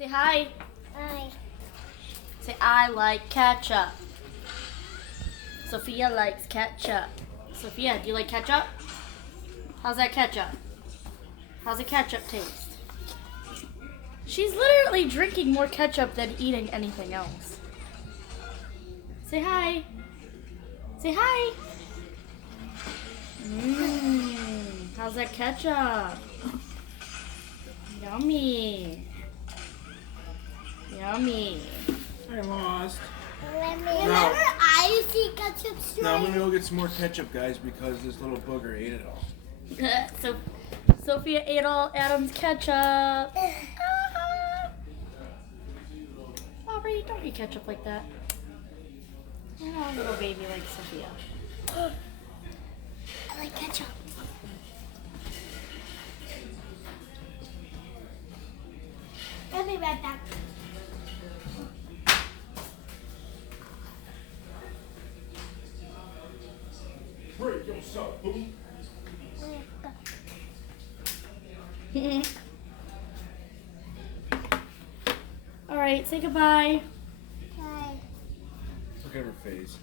Say hi. Hi. Say I like ketchup. Sophia likes ketchup. Sophia, do you like ketchup? How's that ketchup? How's the ketchup taste? She's literally drinking more ketchup than eating anything else. Say hi. Say hi. How's that ketchup? Yummy. Yummy. I lost. Remember I see ketchup Now I'm straight? gonna go get some more ketchup, guys, because this little booger ate it all. So, Sophia ate all Adam's ketchup. Aubrey, don't eat ketchup like that. You're not a little baby like Sophia. I like ketchup. I'll be right back. Break yourself, boo. All right, say goodbye. Hi. Look at her face.